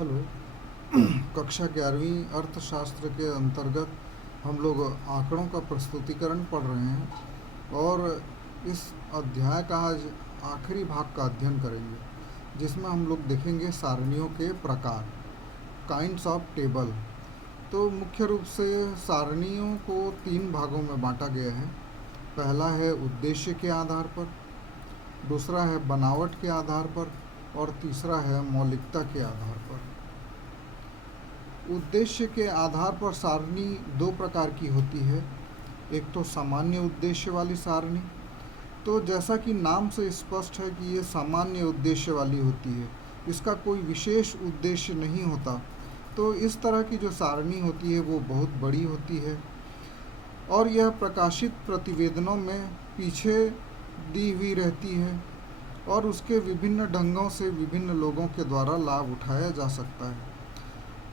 Hello. कक्षा 11वीं अर्थशास्त्र के अंतर्गत हम लोग आंकड़ों का प्रस्तुतिकरण पढ़ रहे हैं और इस अध्याय का आज आखिरी भाग का अध्ययन करेंगे, जिसमें हम लोग देखेंगे सारणियों के प्रकार, काइंड्स ऑफ टेबल। तो मुख्य रूप से सारणियों को 3 भागों में बांटा गया है। पहला है उद्देश्य के आधार पर, दूसरा है बनावट के आधार पर और तीसरा है मौलिकता के आधार पर। उद्देश्य के आधार पर सारणी 2 प्रकार की होती है। एक तो सामान्य उद्देश्य वाली सारणी। तो जैसा कि नाम से स्पष्ट है कि ये सामान्य उद्देश्य वाली होती है, इसका कोई विशेष उद्देश्य नहीं होता। तो इस तरह की जो सारणी होती है वो बहुत बड़ी होती है और यह प्रकाशित प्रतिवेदनों में पीछे दी हुई रहती है और उसके विभिन्न ढंगों से विभिन्न लोगों के द्वारा लाभ उठाया जा सकता है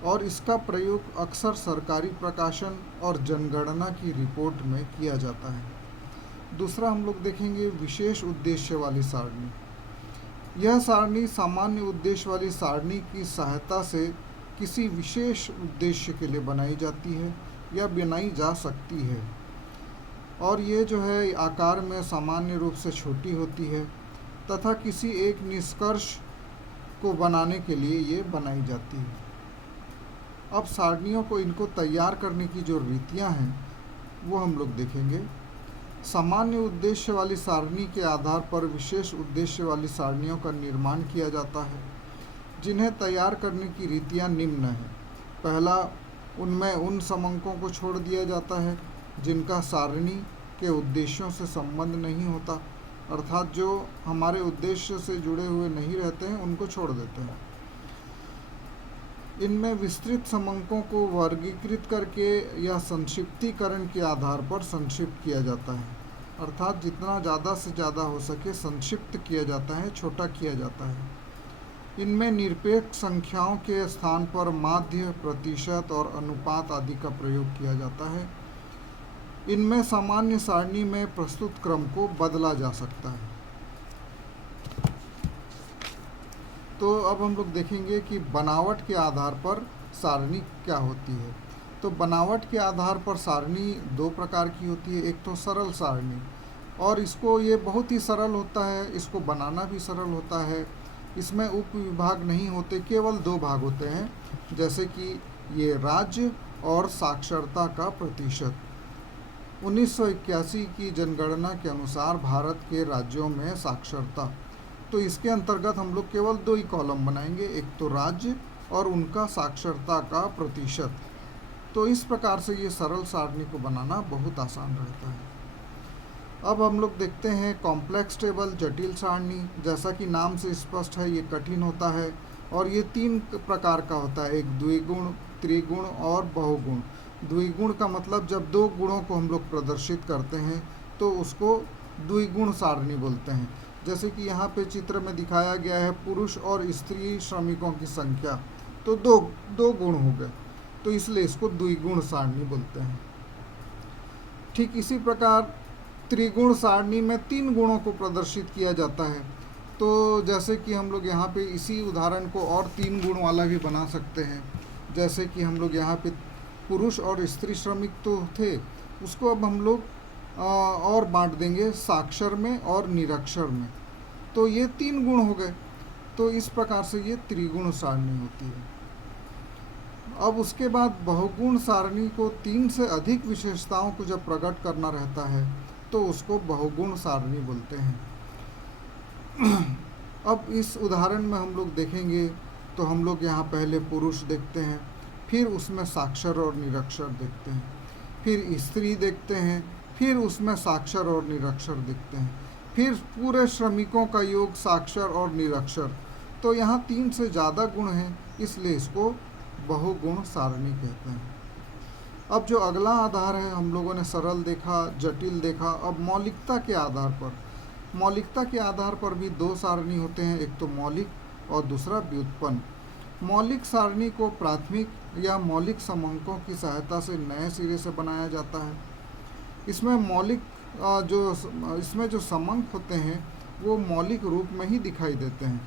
और इसका प्रयोग अक्सर सरकारी प्रकाशन और जनगणना की रिपोर्ट में किया जाता है। दूसरा हम लोग देखेंगे विशेष उद्देश्य वाली सारणी। यह सारणी सामान्य उद्देश्य वाली सारणी की सहायता से किसी विशेष उद्देश्य के लिए बनाई जाती है या बनाई जा सकती है और ये जो है आकार में सामान्य रूप से छोटी होती है तथा किसी एक निष्कर्ष को बनाने के लिए ये बनाई जाती है। अब सारणियों को इनको तैयार करने की जो रीतियां हैं वो हम लोग देखेंगे। सामान्य उद्देश्य वाली सारणी के आधार पर विशेष उद्देश्य वाली सारणियों का निर्माण किया जाता है, जिन्हें तैयार करने की रीतियां निम्न हैं। पहला, उनमें उन समंकों को छोड़ दिया जाता है जिनका सारणी के उद्देश्यों से संबंध नहीं होता, अर्थात जो हमारे उद्देश्य से जुड़े हुए नहीं रहते हैं उनको छोड़ देते हैं। इनमें विस्तृत समंकों को वर्गीकृत करके या संक्षिप्तीकरण के आधार पर संक्षिप्त किया जाता है, अर्थात जितना ज़्यादा से ज़्यादा हो सके संक्षिप्त किया जाता है, छोटा किया जाता है। इनमें निरपेक्ष संख्याओं के स्थान पर माध्य, प्रतिशत और अनुपात आदि का प्रयोग किया जाता है। इनमें सामान्य सारणी में प्रस्तुत क्रम को बदला जा सकता है। तो अब हम लोग देखेंगे कि बनावट के आधार पर सारणी क्या होती है। तो बनावट के आधार पर सारणी 2 प्रकार की होती है। एक तो सरल सारणी, और इसको ये बहुत ही सरल होता है, इसको बनाना भी सरल होता है। इसमें उप विभाग नहीं होते, केवल 2 भाग होते हैं, जैसे कि ये राज्य और साक्षरता का प्रतिशत। 1981 की जनगणना के अनुसार भारत के राज्यों में साक्षरता, तो इसके अंतर्गत हम लोग केवल 2 ही कॉलम बनाएंगे, एक तो राज्य और उनका साक्षरता का प्रतिशत। तो इस प्रकार से ये सरल सारणी को बनाना बहुत आसान रहता है। अब हम लोग देखते हैं कॉम्प्लेक्स टेबल, जटिल सारणी। जैसा कि नाम से स्पष्ट है, ये कठिन होता है और ये 3 प्रकार का होता है, एक द्विगुण, त्रिगुण और बहुगुण। द्विगुण का मतलब जब 2 गुणों को हम लोग प्रदर्शित करते हैं तो उसको द्विगुण सारणी बोलते हैं। जैसे कि यहाँ पे चित्र में दिखाया गया है पुरुष और स्त्री श्रमिकों की संख्या, तो दो गुण हो गए, तो इसलिए इसको द्विगुण सारणी बोलते हैं। ठीक इसी प्रकार त्रिगुण सारणी में 3 गुणों को प्रदर्शित किया जाता है। तो जैसे कि हम लोग यहाँ पे इसी उदाहरण को और 3 गुण वाला भी बना सकते हैं। जैसे कि हम लोग यहाँ पे पुरुष और स्त्री श्रमिक तो थे, उसको अब हम लोग और बांट देंगे साक्षर में और निरक्षर में, तो ये 3 गुण हो गए। तो इस प्रकार से ये त्रिगुण सारणी होती है। अब उसके बाद बहुगुण सारणी को 3 से अधिक विशेषताओं को जब प्रकट करना रहता है तो उसको बहुगुण सारणी बोलते हैं। अब इस उदाहरण में हम लोग देखेंगे तो हम लोग यहाँ पहले पुरुष देखते हैं, फिर उसमें साक्षर और निरक्षर देखते हैं, फिर स्त्री देखते हैं, फिर उसमें साक्षर और निरक्षर दिखते हैं, फिर पूरे श्रमिकों का योग साक्षर और निरक्षर। तो यहाँ 3 से ज़्यादा गुण हैं, इसलिए इसको बहुगुण सारणी कहते हैं। अब जो अगला आधार है, हम लोगों ने सरल देखा, जटिल देखा। अब मौलिकता के आधार पर, मौलिकता के आधार पर भी 2 सारणी होते हैं, एक तो मौलिक और दूसरा व्युत्पन्न। मौलिक सारणी को प्राथमिक या मौलिक समंकों की सहायता से नए सिरे से बनाया जाता है। इसमें इसमें जो समंक होते हैं वो मौलिक रूप में ही दिखाई देते हैं।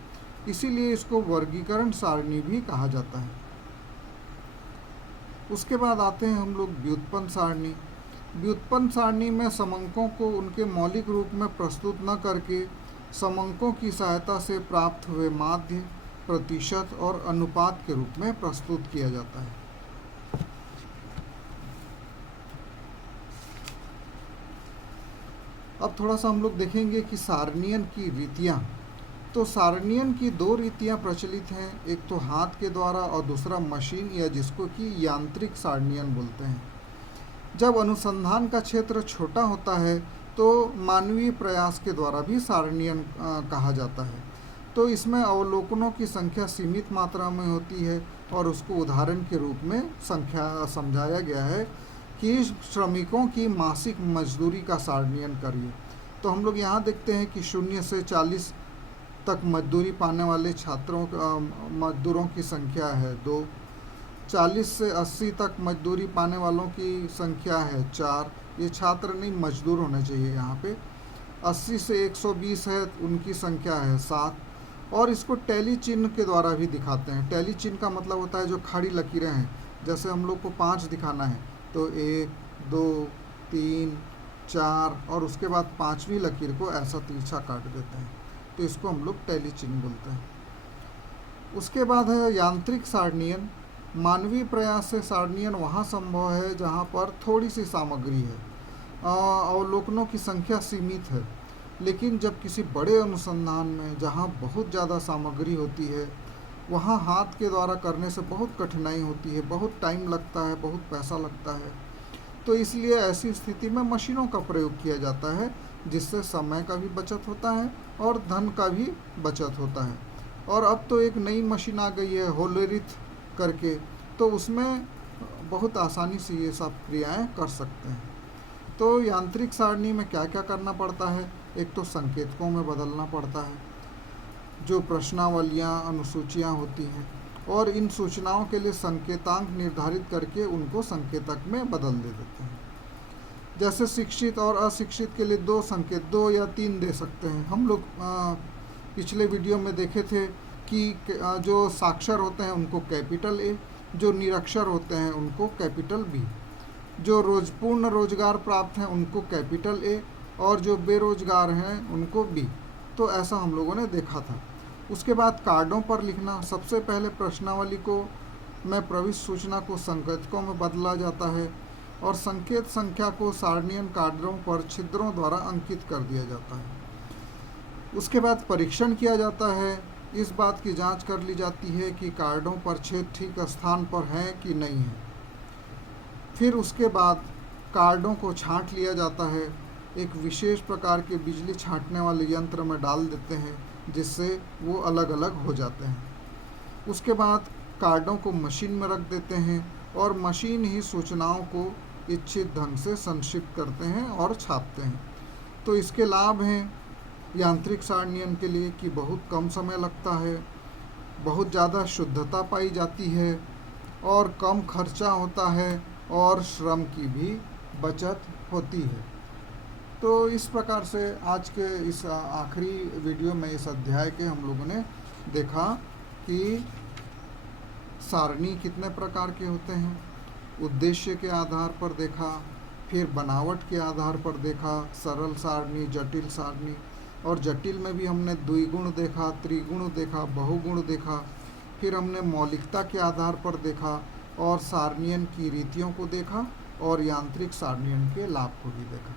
इसीलिए इसको वर्गीकरण सारणी भी कहा जाता है। उसके बाद आते हैं हम लोग व्युत्पन्न सारणी। व्युत्पन्न सारणी में समंकों को उनके मौलिक रूप में प्रस्तुत न करके समंकों की सहायता से प्राप्त हुए माध्य, प्रतिशत और अनुपात के रूप में प्रस्तुत किया जाता है। अब थोड़ा सा हम लोग देखेंगे कि सारणीयन की रीतियाँ। तो सारणीयन की दो रीतियाँ प्रचलित हैं, एक तो हाथ के द्वारा और दूसरा मशीन या जिसको कि यांत्रिक सारणीयन बोलते हैं। जब अनुसंधान का क्षेत्र छोटा होता है तो मानवीय प्रयास के द्वारा भी सारणीयन कहा जाता है। तो इसमें अवलोकनों की संख्या सीमित मात्रा में होती है और उसको उदाहरण के रूप में संख्या समझाया गया है कि श्रमिकों की मासिक मजदूरी का सारणीयन करिए। तो हम लोग यहाँ देखते हैं कि 0 से 40 तक मजदूरी पाने वाले मजदूरों की संख्या है 2। 40 से 80 तक मजदूरी पाने वालों की संख्या है 4। ये छात्र नहीं, मजदूर होने चाहिए यहाँ पे। 80 से 120 है, उनकी संख्या है 7। और इसको टैली चिन्ह के द्वारा भी दिखाते हैं। टैली चिन्ह का मतलब होता है जो खड़ी लकीरें हैं, जैसे हम लोग को 5 दिखाना है तो 1 2 3 4 और उसके बाद 5वीं लकीर को ऐसा तिरछा काट देते हैं, तो इसको हम लोग टैली चिन्ह बोलते हैं। उसके बाद है यांत्रिक सारणीयन। मानवीय प्रयास से सारणीयन वहाँ संभव है जहाँ पर थोड़ी सी सामग्री है, अवलोकनों की संख्या सीमित है। लेकिन जब किसी बड़े अनुसंधान में जहाँ बहुत ज़्यादा सामग्री होती है, वहाँ हाथ के द्वारा करने से बहुत कठिनाई होती है, बहुत टाइम लगता है, बहुत पैसा लगता है। तो इसलिए ऐसी स्थिति में मशीनों का प्रयोग किया जाता है, जिससे समय का भी बचत होता है और धन का भी बचत होता है। और अब तो एक नई मशीन आ गई है होलोरिथ करके, तो उसमें बहुत आसानी से ये सब क्रियाएं कर सकते हैं। तो यांत्रिक सारणी में क्या क्या करना पड़ता है? एक तो संकेतकों में बदलना पड़ता है, जो प्रश्नावलियाँ, अनुसूचियाँ होती हैं, और इन सूचनाओं के लिए संकेतांक निर्धारित करके उनको संकेतक में बदल देते हैं। जैसे शिक्षित और अशिक्षित के लिए 2 संकेत, 2 या 3 दे सकते हैं। हम लोग पिछले वीडियो में देखे थे कि जो साक्षर होते हैं उनको कैपिटल ए, जो निरक्षर होते हैं उनको कैपिटल बी, जो पूर्ण रोजगार प्राप्त हैं उनको कैपिटल ए, और जो बेरोजगार हैं उनको बी। तो ऐसा हम लोगों ने देखा था। उसके बाद कार्डों पर लिखना। सबसे पहले प्रश्नावली को में प्रविष्ट सूचना को संकेतकों में बदला जाता है और संकेत संख्या को सारणीयन कार्डों पर छिद्रों द्वारा अंकित कर दिया जाता है। उसके बाद परीक्षण किया जाता है। इस बात की जांच कर ली जाती है कि कार्डों पर छेद ठीक स्थान पर हैं कि नहीं है। फिर उसके बाद कार्डों को छांट लिया जाता है। एक विशेष प्रकार के बिजली छांटने वाले यंत्र में डाल देते हैं, जिससे वो अलग अलग हो जाते हैं। उसके बाद कार्डों को मशीन में रख देते हैं और मशीन ही सूचनाओं को इच्छित ढंग से संक्षिप्त करते हैं और छापते हैं। तो इसके लाभ हैं यांत्रिक सारणीयन के लिए कि बहुत कम समय लगता है, बहुत ज़्यादा शुद्धता पाई जाती है और कम खर्चा होता है और श्रम की भी बचत होती है। तो इस प्रकार से आज के इस आखिरी वीडियो में इस अध्याय के हम लोगों ने देखा कि सारणी कितने प्रकार के होते हैं, उद्देश्य के आधार पर देखा, फिर बनावट के आधार पर देखा, सरल सारणी, जटिल सारणी, और जटिल में भी हमने द्विगुण देखा, त्रिगुण देखा, बहुगुण देखा। फिर हमने मौलिकता के आधार पर देखा और सारणीयन की रीतियों को देखा और यांत्रिक सारणीयन के लाभ को भी देखा।